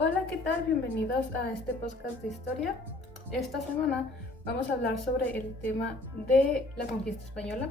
Hola, ¿qué tal? Bienvenidos a este podcast de historia. Esta semana vamos a hablar sobre el tema de la conquista española.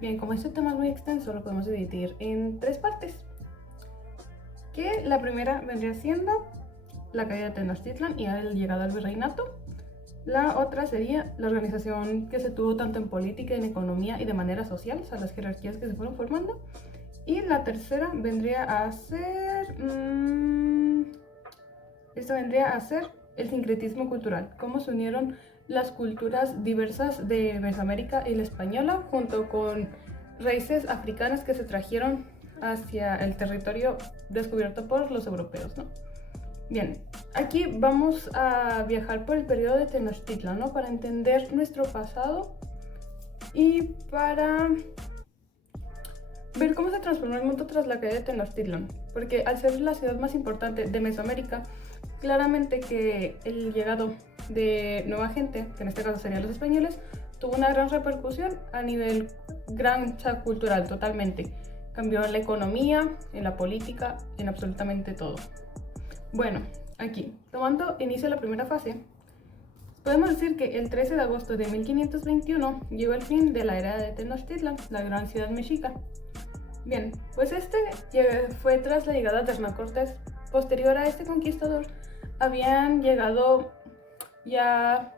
Bien, como este tema es muy extenso, lo podemos dividir en tres partes. Que la primera vendría siendo la caída de Tenochtitlan y el llegado al virreinato. La otra sería la organización que se tuvo tanto en política, en economía y de manera social, o sea, las jerarquías que se fueron formando. Y la tercera vendría a ser... Esto vendría a ser el sincretismo cultural, cómo se unieron las culturas diversas de Mesoamérica y la española junto con raíces africanas que se trajeron hacia el territorio descubierto por los europeos, ¿no? Bien, aquí vamos a viajar por el periodo de Tenochtitlan, ¿no? Para entender nuestro pasado y para ver cómo se transformó el mundo tras la caída de Tenochtitlan, porque al ser la ciudad más importante de Mesoamérica, claramente que el llegado de nueva gente, que en este caso serían los españoles, tuvo una gran repercusión a nivel cultural totalmente. Cambió en la economía, en la política, en absolutamente todo. Bueno, aquí, tomando inicio la primera fase, podemos decir que el 13 de agosto de 1521 llegó el fin de la era de Tenochtitlan, la gran ciudad mexica. Bien, pues fue tras la llegada de Hernán Cortés. Posterior a este conquistador, habían llegado ya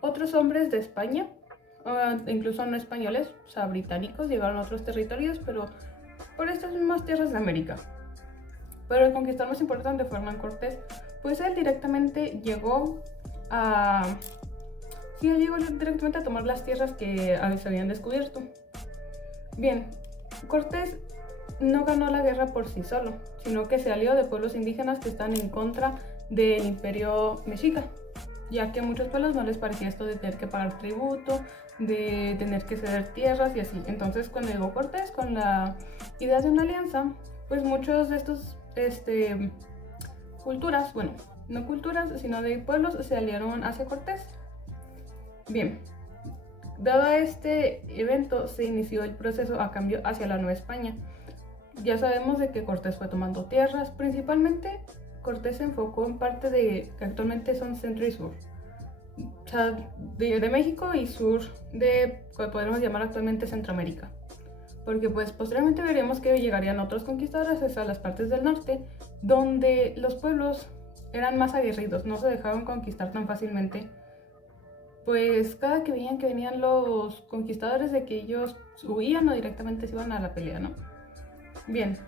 otros hombres de España, incluso no españoles, o sea, británicos, llegaron a otros territorios, pero por estas mismas tierras de América. Pero el conquistador más importante fue Hernán Cortés, pues él directamente llegó directamente a tomar las tierras que se habían descubierto. Bien, Cortés no ganó la guerra por sí solo, sino que se alió de pueblos indígenas que están en contra del imperio mexica, ya que a muchos pueblos no les parecía esto de tener que pagar tributo, de tener que ceder tierras y así. Entonces, cuando llegó Cortés con la idea de una alianza, pues muchos de estos culturas, bueno, no culturas, sino de pueblos, se aliaron hacia Cortés. Bien, dado este evento, se inició el proceso a cambio hacia la Nueva España. Ya sabemos de que Cortés fue tomando tierras, principalmente Cortés se enfocó en parte de que actualmente son centro y sur, o sea, de México y sur de lo que podemos llamar actualmente Centroamérica, porque pues posteriormente veremos que llegarían otros conquistadores hacia las partes del norte, donde los pueblos eran más aguerridos, no se dejaban conquistar tan fácilmente. Pues cada que veían que venían los conquistadores, de que ellos huían o directamente se iban a la pelea, ¿no? Bien,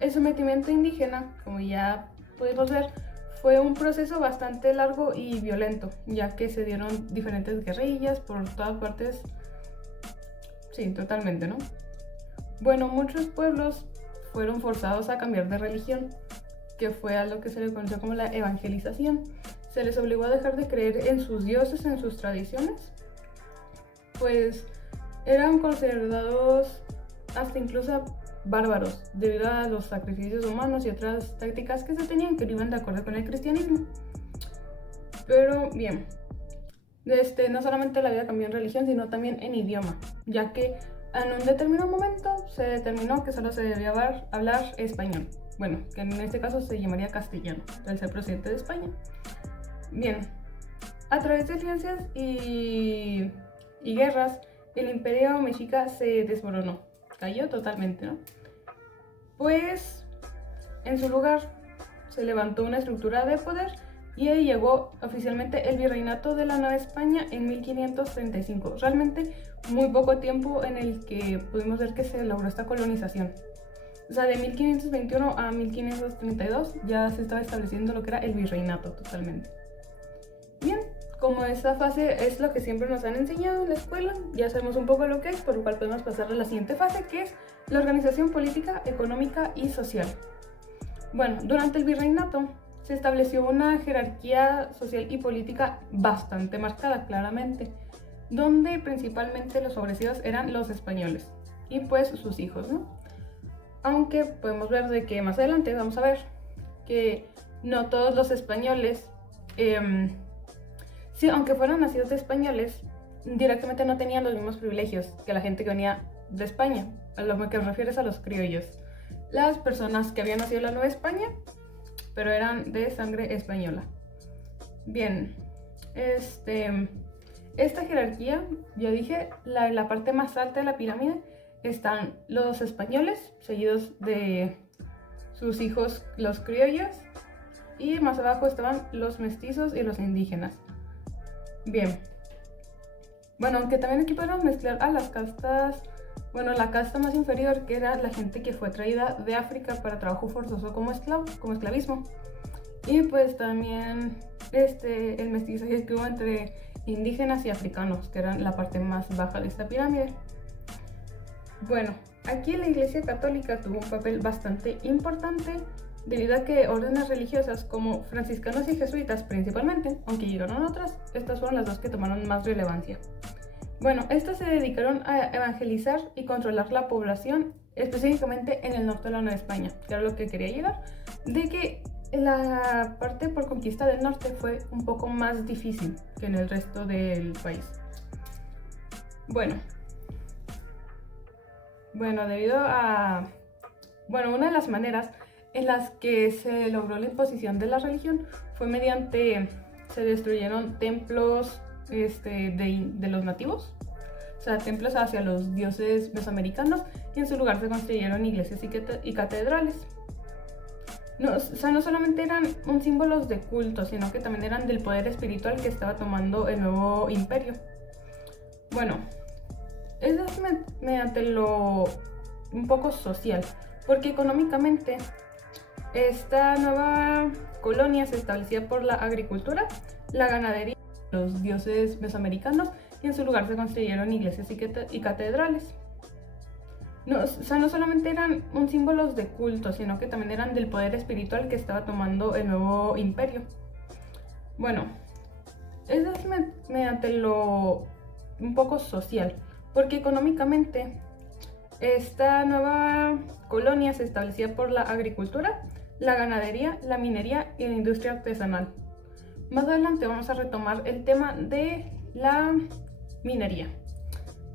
el sometimiento indígena, como ya pudimos ver, fue un proceso bastante largo y violento, ya que se dieron diferentes guerrillas por todas partes. Sí, totalmente, ¿no? Bueno, muchos pueblos fueron forzados a cambiar de religión, que fue a lo que se le conoció como la evangelización. Se les obligó a dejar de creer en sus dioses, en sus tradiciones, pues eran considerados hasta incluso bárbaros debido a los sacrificios humanos y otras tácticas que se tenían que no iban de acuerdo con el cristianismo. Pero bien, no solamente la vida cambió en religión, sino también en idioma, ya que en un determinado momento se determinó que solo se debía hablar español. Bueno, que en este caso se llamaría castellano, al ser presidente de España. Bien, a través de alianzas y guerras, el imperio mexica se desmoronó, cayó totalmente, ¿no? Pues en su lugar se levantó una estructura de poder y ahí llegó oficialmente el virreinato de la Nueva España en 1535. Realmente muy poco tiempo en el que pudimos ver que se logró esta colonización. O sea, de 1521 a 1532 ya se estaba estableciendo lo que era el virreinato totalmente. Bien, como esta fase es lo que siempre nos han enseñado en la escuela, ya sabemos un poco lo que es, por lo cual podemos pasar a la siguiente fase, que es la organización política, económica y social. Bueno, durante el virreinato se estableció una jerarquía social y política bastante marcada, claramente, donde principalmente los favorecidos eran los españoles y pues sus hijos, ¿no? Aunque podemos ver de que más adelante vamos a ver que no todos los españoles, sí, aunque fueran nacidos de españoles, directamente no tenían los mismos privilegios que la gente que venía de España, a lo que refieres a los criollos. Las personas que habían nacido en la Nueva España pero eran de sangre española. Bien, esta jerarquía, ya dije, la parte más alta de la pirámide están los españoles, seguidos de sus hijos los criollos, y más abajo estaban los mestizos y los indígenas. Bien, bueno, aunque también aquí podemos mezclar a las castas. Bueno, la casta más inferior, que era la gente que fue traída de África para trabajo forzoso como esclavismo. Y pues también el mestizaje que hubo entre indígenas y africanos, que eran la parte más baja de esta pirámide. Bueno, aquí la Iglesia Católica tuvo un papel bastante importante, debido a que órdenes religiosas como franciscanos y jesuitas principalmente, aunque llegaron otras, estas fueron las dos que tomaron más relevancia. Bueno, estas se dedicaron a evangelizar y controlar la población, específicamente en el norte de la Nueva España, que era lo que quería llegar, de que la parte por conquista del norte fue un poco más difícil que en el resto del país. Bueno, debido a... una de las maneras en las que se logró la imposición de la religión fue mediante... se destruyeron templos de los nativos, o sea, templos hacia los dioses mesoamericanos, y en su lugar se construyeron iglesias y catedrales. No solamente eran un símbolos de culto, sino que también eran del poder espiritual que estaba tomando el nuevo imperio. Bueno, eso es mediante lo un poco social, porque económicamente esta nueva colonia se establecía por la agricultura, la ganadería, los dioses mesoamericanos, y en su lugar se construyeron iglesias y catedrales. No solamente eran un símbolos de culto, sino que también eran del poder espiritual que estaba tomando el nuevo imperio. Bueno, eso es mediante lo un poco social, porque económicamente esta nueva colonia se establecía por la agricultura, la ganadería, la minería y la industria artesanal. Más adelante vamos a retomar el tema de la minería.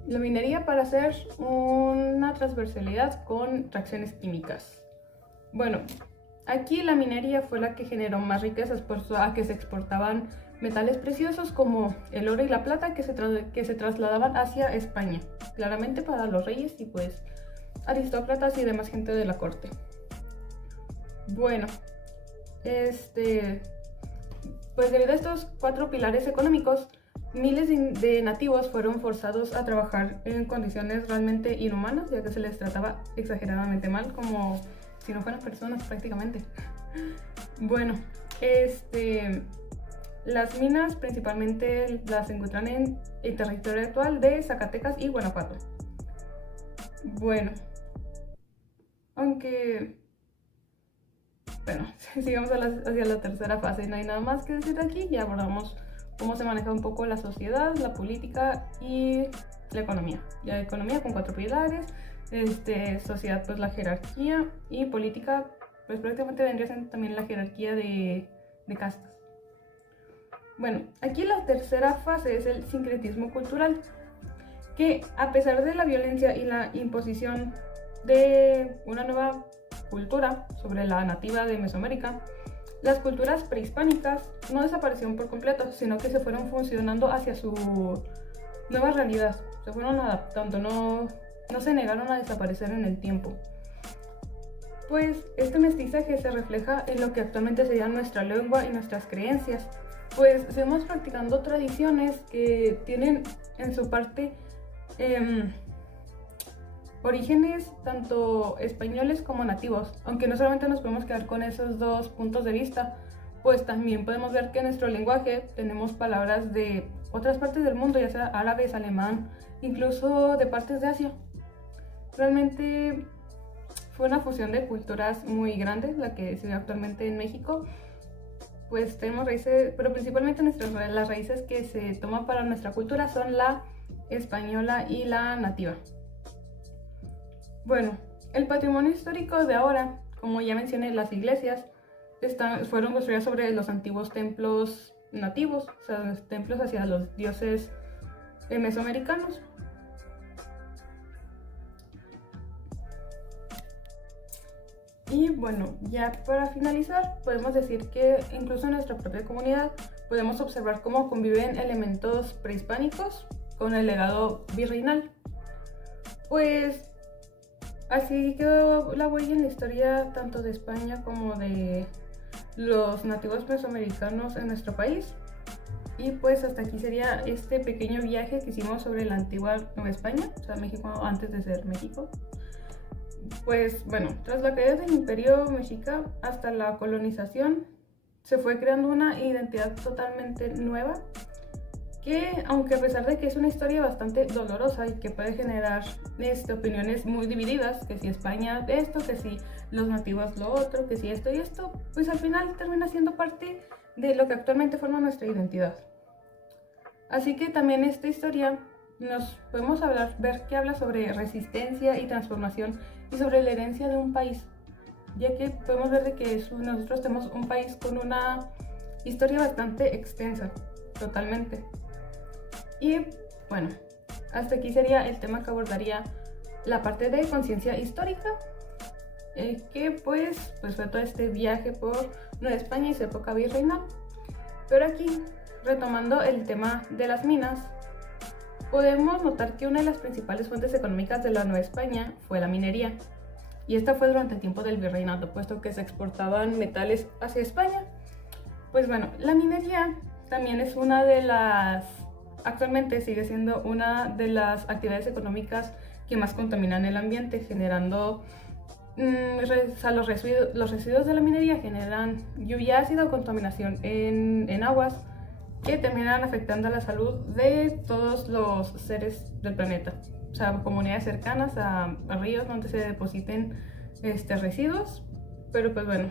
La minería para hacer una transversalidad con reacciones químicas. Bueno, aquí la minería fue la que generó más riquezas, por a que se exportaban metales preciosos como el oro y la plata que se trasladaban hacia España, claramente para los reyes y pues aristócratas y demás gente de la corte. Bueno, pues debido a estos 4 pilares económicos, miles de nativos fueron forzados a trabajar en condiciones realmente inhumanas, ya que se les trataba exageradamente mal, como si no fueran personas prácticamente. Bueno, las minas principalmente las encuentran en el territorio actual de Zacatecas y Guanajuato. Bueno, sigamos hacia la tercera fase. No hay nada más que decir aquí, ya abordamos cómo se maneja un poco la sociedad, la política y la economía. Ya economía con 4 pilares, sociedad pues la jerarquía, y política pues prácticamente vendría siendo también la jerarquía de castas. Bueno, aquí la tercera fase es el sincretismo cultural, que a pesar de la violencia y la imposición de una nueva cultura sobre la nativa de Mesoamérica, las culturas prehispánicas no desaparecieron por completo, sino que se fueron funcionando hacia su nueva realidad, se fueron adaptando, no se negaron a desaparecer en el tiempo. Pues este mestizaje se refleja en lo que actualmente sería nuestra lengua y nuestras creencias, pues seguimos practicando tradiciones que tienen en su parte orígenes tanto españoles como nativos, aunque no solamente nos podemos quedar con esos 2 puntos de vista, pues también podemos ver que en nuestro lenguaje tenemos palabras de otras partes del mundo, ya sea árabes, alemán, incluso de partes de Asia. Realmente fue una fusión de culturas muy grande la que se ve actualmente en México. Pues tenemos raíces, pero principalmente las raíces que se toman para nuestra cultura son la española y la nativa. Bueno, el patrimonio histórico de ahora, como ya mencioné, las iglesias fueron construidas sobre los antiguos templos nativos, o sea, los templos hacia los dioses mesoamericanos. Y bueno, ya para finalizar, podemos decir que incluso en nuestra propia comunidad podemos observar cómo conviven elementos prehispánicos con el legado virreinal. Pues así quedó la huella en la historia tanto de España como de los nativos mesoamericanos en nuestro país. Y pues hasta aquí sería este pequeño viaje que hicimos sobre la antigua Nueva España, o sea, México antes de ser México. Pues bueno, tras la caída del Imperio Mexica hasta la colonización, se fue creando una identidad totalmente nueva que, aunque a pesar de que es una historia bastante dolorosa y que puede generar opiniones muy divididas, que si España esto, que si los nativos lo otro, que si esto y esto, pues al final termina siendo parte de lo que actualmente forma nuestra identidad. Así que también esta historia nos podemos ver que habla sobre resistencia y transformación y sobre la herencia de un país, ya que podemos ver de que nosotros tenemos un país con una historia bastante extensa, totalmente. Y bueno, hasta aquí sería el tema que abordaría la parte de conciencia histórica, que pues fue todo este viaje por Nueva España y su época virreinal. Pero aquí, retomando el tema de las minas, podemos notar que una de las principales fuentes económicas de la Nueva España fue la minería, y esta fue durante el tiempo del virreinato, puesto que se exportaban metales hacia España. Pues bueno, la minería también es actualmente sigue siendo una de las actividades económicas que más contaminan el ambiente, generando los residuos de la minería generan lluvia ácida o contaminación en aguas que terminan afectando a la salud de todos los seres del planeta, o sea, comunidades cercanas a ríos donde se depositen residuos. Pero pues bueno,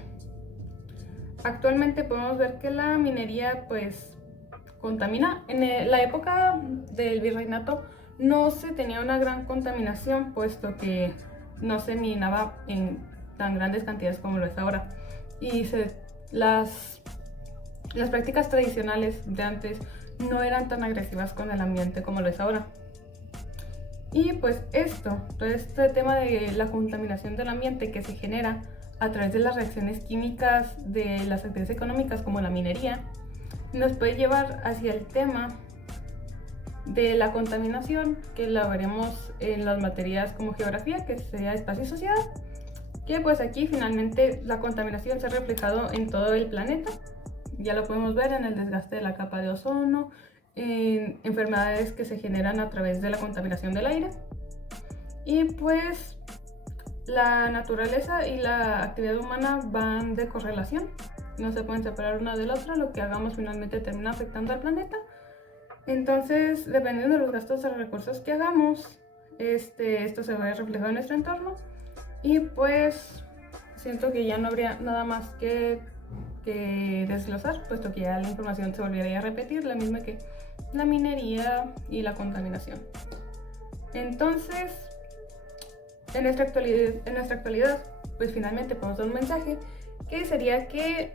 actualmente podemos ver que la minería pues contamina. En la época del virreinato no se tenía una gran contaminación, puesto que no se minaba en tan grandes cantidades como lo es ahora, y las prácticas tradicionales de antes no eran tan agresivas con el ambiente como lo es ahora. Y pues todo este tema de la contaminación del ambiente que se genera a través de las reacciones químicas de las actividades económicas como la minería, nos puede llevar hacia el tema de la contaminación, que la veremos en las materias como geografía, que sería espacio y sociedad, que pues aquí finalmente la contaminación se ha reflejado en todo el planeta. Ya lo podemos ver en el desgaste de la capa de ozono, en enfermedades que se generan a través de la contaminación del aire. Y pues la naturaleza y la actividad humana van de correlación, no se pueden separar una de la otra. Lo que hagamos finalmente termina afectando al planeta. Entonces, dependiendo de los gastos de recursos que hagamos, esto se va a reflejar en nuestro entorno. Y pues siento que ya no habría nada más que desglosar, puesto que ya la información se volvería a repetir, la misma que la minería y la contaminación. Entonces, en nuestra actualidad, pues finalmente podemos dar un mensaje que sería que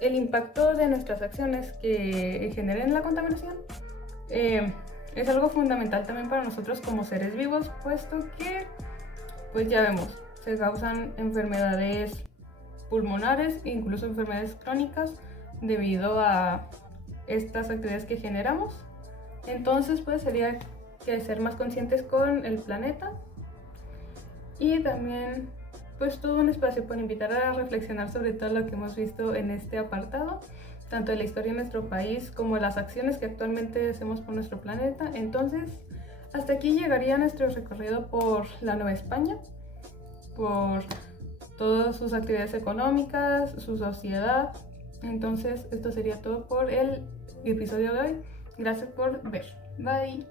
el impacto de nuestras acciones que generen la contaminación es algo fundamental también para nosotros como seres vivos, puesto que, pues ya vemos, se causan enfermedades pulmonares, incluso enfermedades crónicas debido a estas actividades que generamos. Entonces pues sería que ser más conscientes con el planeta, y también pues todo un espacio para invitar a reflexionar sobre todo lo que hemos visto en este apartado, tanto de la historia de nuestro país como las acciones que actualmente hacemos por nuestro planeta. Entonces, hasta aquí llegaría nuestro recorrido por la Nueva España, por todas sus actividades económicas, su sociedad. Entonces, esto sería todo por el episodio de hoy. Gracias por ver. Bye.